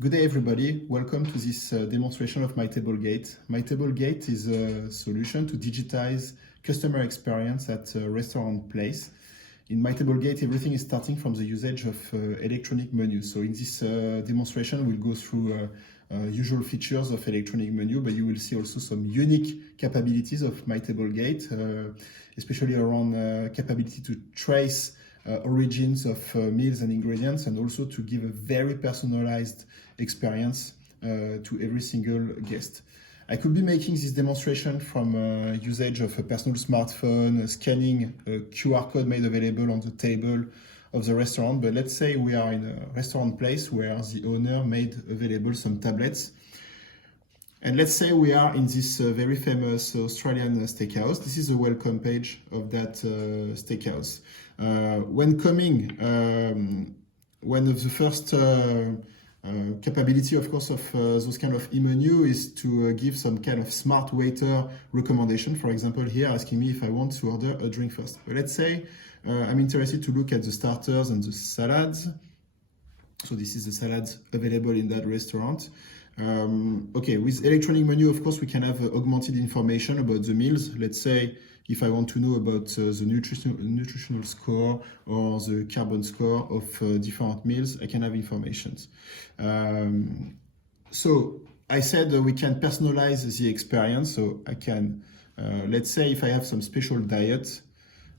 Good day, everybody. Welcome to this demonstration of MyTableGate. MyTableGate is a solution to digitize customer experience at a restaurant place. In MyTableGate, everything is starting from the usage of electronic menus. So in this demonstration, we'll go through usual features of electronic menu, but you will see also some unique capabilities of MyTableGate, especially around capability to trace origins of meals and ingredients, and also to give a very personalized experience to every single guest. I could be making this demonstration from usage of a personal smartphone, scanning a QR code made available on the table of the restaurant, but let's say we are in a restaurant place where the owner made available some tablets. And let's say we are in this very famous Australian steakhouse. This is the welcome page of that steakhouse. When coming, one of the first capability, of course, of those kind of e-menu is to give some kind of smart waiter recommendation. For example, here asking me if I want to order a drink first. But let's say I'm interested to look at the starters and the salads. So this is the salads available in that restaurant. Okay, with electronic menu, of course, we can have augmented information about the meals. Let's say if I want to know about the nutritional score or the carbon score of different meals, I can have information. So I said we can personalize the experience. So I can, let's say if I have some special diet,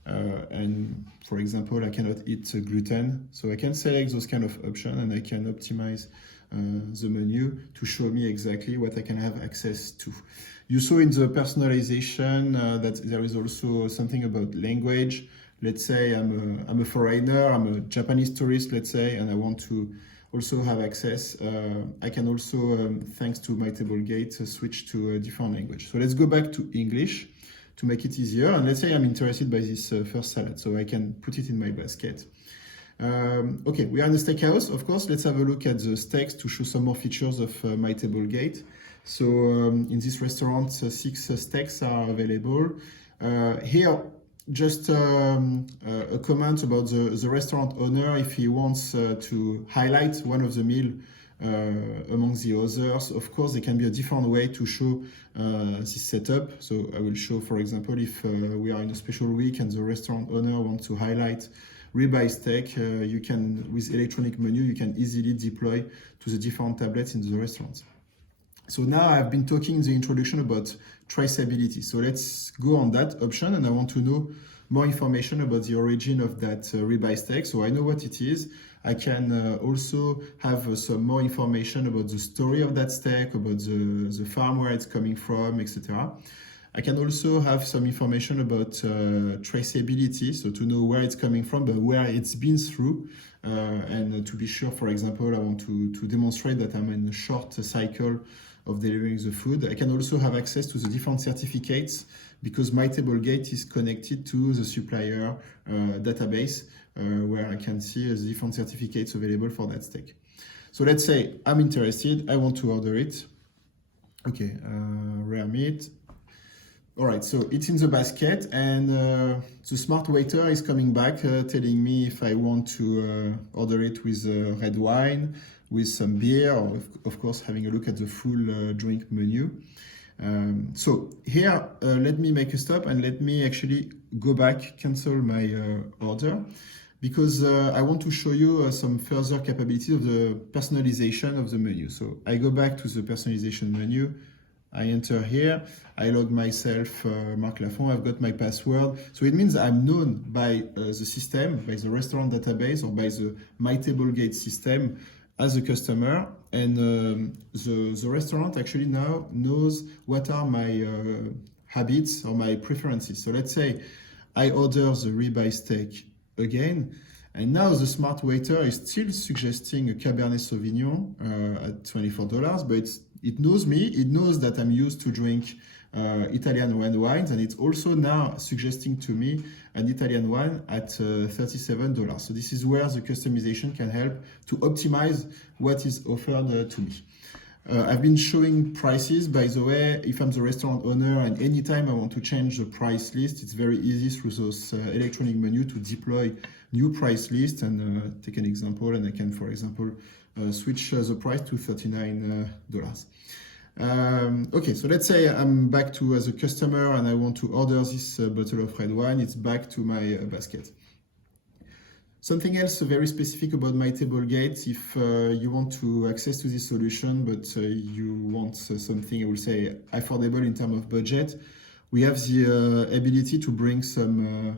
and for example, I cannot eat gluten, so I can select those kind of options and I can optimize the menu to show me exactly what I can have access to. You saw in the personalization that there is also something about language. Let's say I'm a foreigner, I'm a Japanese tourist, let's say, and I want to also have access. I can also, thanks to MyTableGate, switch to a different language. So let's go back to English to make it easier. And let's say I'm interested by this first salad, so I can put it in my basket. Okay, we are in the steakhouse, of course. Let's have a look at the steaks to show some more features of MyTableGate. So in this restaurant, 6 steaks are available. Here, just a comment about the restaurant owner. If he wants to highlight one of the meal among the others, of course, there can be a different way to show this setup. So I will show, for example, if we are in a special week and the restaurant owner wants to highlight ribeye steak, you can, with electronic menu, you can easily deploy to the different tablets in the restaurant. So now I've been talking in the introduction about traceability. So let's go on that option, and I want to know more information about the origin of that ribeye steak. So I know what it is. I can also have some more information about the story of that steak, about the farm where it's coming from, etc. I can also have some information about traceability, so to know where it's coming from, but where it's been through. And to be sure, for example, I want to demonstrate that I'm in a short cycle of delivering the food. I can also have access to the different certificates because MyTableGate is connected to the supplier database where I can see the different certificates available for that steak. So let's say I'm interested, I want to order it. Okay, rare meat. All right, so it's in the basket, and the smart waiter is coming back telling me if I want to order it with red wine, with some beer, or of course having a look at the full drink menu. So here, let me make a stop and let me actually go back, cancel my order, because I want to show you some further capabilities of the personalization of the menu. So I go back to the personalization menu. I enter here, I log myself, Marc Lafont, I've got my password. So it means I'm known by the system, by the restaurant database, or by the MyTableGate system as a customer. And the restaurant actually now knows what are my habits or my preferences. So let's say I order the ribeye steak again, and now the smart waiter is still suggesting a Cabernet Sauvignon at $24, but it knows me, it knows that I'm used to drink Italian red wines, and it's also now suggesting to me an Italian wine at $37. So this is where the customization can help to optimize what is offered to me. I've been showing prices, by the way. If I'm the restaurant owner and anytime I want to change the price list, it's very easy through those electronic menu to deploy new price list and take an example, and I can, for example, switch the price to $39. Okay, so let's say I'm back to as a customer and I want to order this bottle of red wine. It's back to my basket. Something else very specific about MyTableGate, if you want to access to this solution, but you want something, I will say, affordable in terms of budget, we have the ability to bring some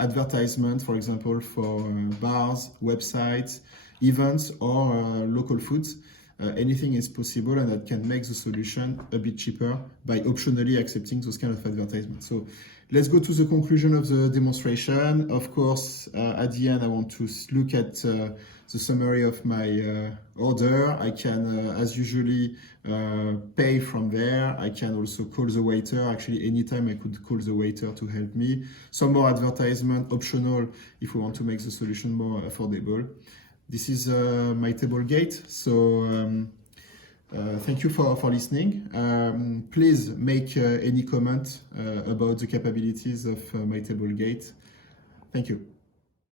advertisement, for example, for bars, websites, events, or local foods. Anything is possible, and that can make the solution a bit cheaper by optionally accepting those kind of advertisements. So let's go to the conclusion of the demonstration. Of course, at the end, I want to look at the summary of my order. I can, as usually, pay from there. I can also call the waiter. Actually, anytime I could call the waiter to help me. Some more advertisement, optional, if we want to make the solution more affordable. This is MyTableGate, so thank you for listening. Please make any comment about the capabilities of MyTableGate. Thank you.